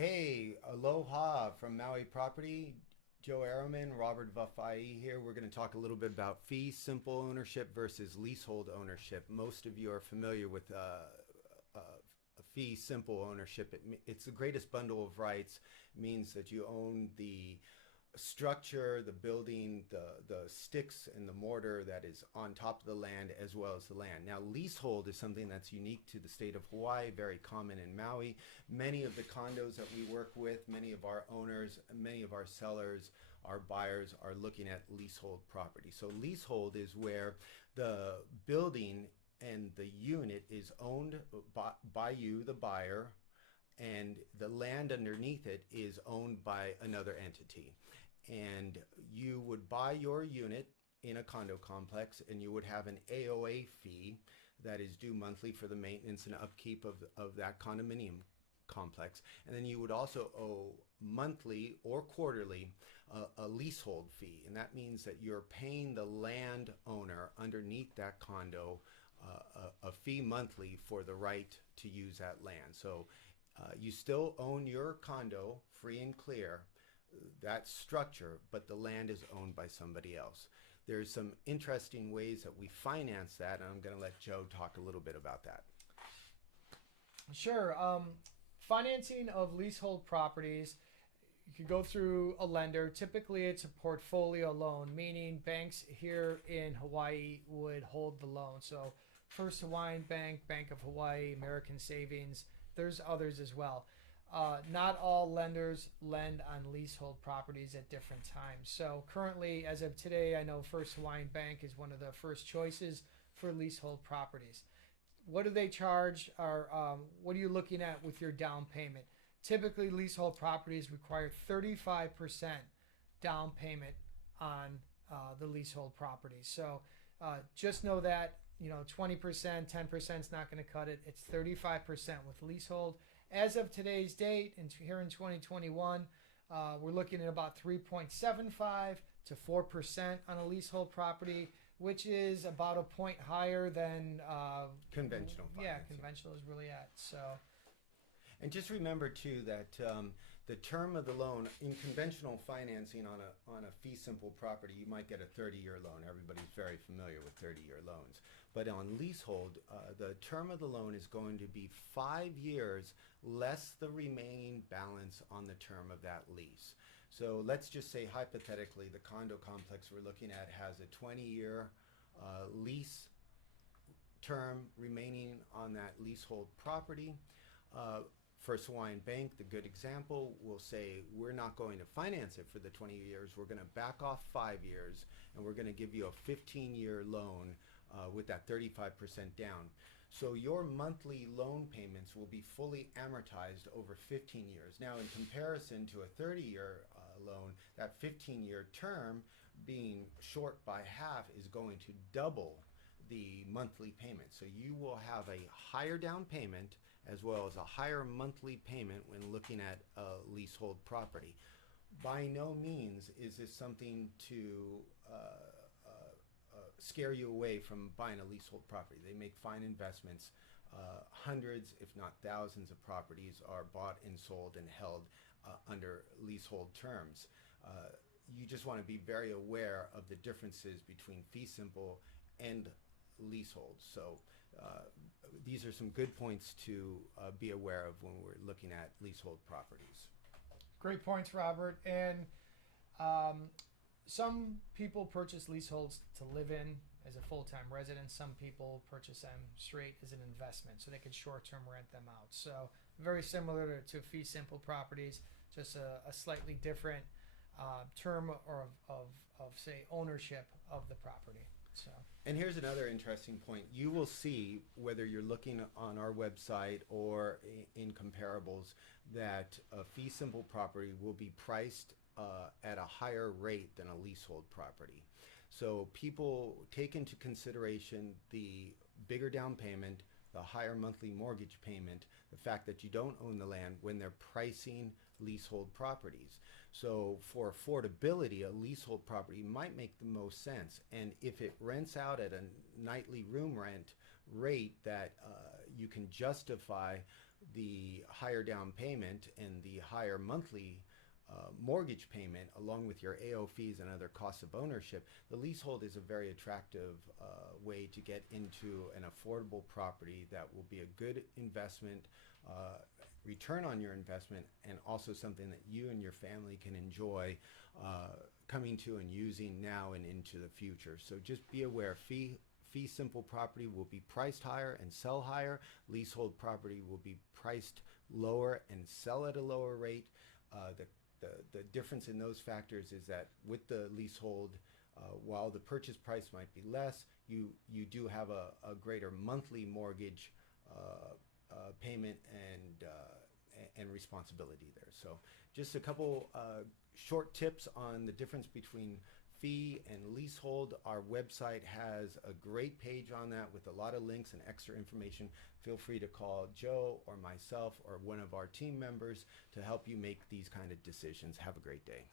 Hey, aloha from Maui Property. Joe Arrowman, Robert Vafai here. We're going to talk a little bit about fee simple ownership versus leasehold ownership. Most of you are familiar with fee simple ownership. It's the greatest bundle of rights. It means that you own the structure, the building, the sticks and the mortar that is on top of the land as well as the land. Now, leasehold is something that's unique to the state of Hawaii, very common in Maui. Many of the condos that we work with, many of our owners, many of our sellers, our buyers are looking at leasehold property. So leasehold is where the building and the unit is owned by you, the buyer, and the land underneath it is owned by another entity. And you would buy your unit in a condo complex and you would have an AOA fee that is due monthly for the maintenance and upkeep of that condominium complex. And then you would also owe monthly or quarterly a leasehold fee. And that means that you're paying the landowner underneath that condo a fee monthly for the right to use that land. So you still own your condo free and clear, that structure, but the land is owned by somebody else. There's some interesting ways that we finance that, and I'm going to let Joe talk a little bit about that. Sure. Financing of leasehold properties, you could go through a lender. Typically, it's a portfolio loan, meaning banks here in Hawaii would hold the loan. So, First Hawaiian Bank, Bank of Hawaii, American Savings. There's others as well. Not all lenders lend on leasehold properties at different times. So currently, as of today, I know First Hawaiian Bank is one of the first choices for leasehold properties. What do they charge, or what are you looking at with your down payment? Typically, leasehold properties require 35% down payment on the leasehold properties. So just know that 20%, 10% is not going to cut it. It's 35% with leasehold. As of today's date, and here in 2021, we're looking at about 3.75 to 4% on a leasehold property, which is about a point higher than Conventional financing. Yeah, conventional is really at. So, and just remember too that the term of the loan in conventional financing on a fee simple property, you might get a 30-year loan. Everybody's very familiar with 30-year loans. But on leasehold, the term of the loan is going to be 5 years less the remaining balance on the term of that lease. So let's just say hypothetically the condo complex we're looking at has a 20-year lease term remaining on that leasehold property. First Hawaiian Bank, the good example, will say we're not going to finance it for the 20 years. We're going to back off 5 years and we're going to give you a 15-year loan with that 35% down. So your monthly loan payments will be fully amortized over 15 years. Now, in comparison to a 30-year loan, that 15-year term being short by half is going to double the monthly payment. So you will have a higher down payment as well as a higher monthly payment when looking at a leasehold property. By no means is this something to scare you away from buying a leasehold property. They make fine investments. Hundreds, if not thousands, of properties are bought and sold and held under leasehold terms. You just want to be very aware of the differences between fee simple and leasehold. So these are some good points to be aware of when we're looking at leasehold properties. great points, Robert. And some people purchase leaseholds to live in as a full-time resident. Some people purchase them straight as an investment, so they can short-term rent them out. So very similar to fee simple properties, just a slightly different term or of say ownership of the property. So. And here's another interesting point. You will see, whether you're looking on our website or in comparables, that a fee simple property will be priced at a higher rate than a leasehold property. So people take into consideration the bigger down payment, the higher monthly mortgage payment, the fact that you don't own the land when they're pricing leasehold properties. So for affordability, a leasehold property might make the most sense. And if it rents out at a nightly room rent rate that you can justify the higher down payment and the higher monthly mortgage payment, along with your AO fees and other costs of ownership, the leasehold is a very attractive way to get into an affordable property that will be a good investment, return on your investment, and also something that you and your family can enjoy coming to and using now and into the future. So just be aware, fee simple property will be priced higher and sell higher. Leasehold property will be priced lower and sell at a lower rate. The difference in those factors is that with the leasehold, while the purchase price might be less, you do have a greater monthly mortgage payment and responsibility there. So just a couple short tips on the difference between fee and leasehold. Our website has a great page on that with a lot of links and extra information. Feel free to call Joe or myself or one of our team members to help you make these kind of decisions. Have a great day.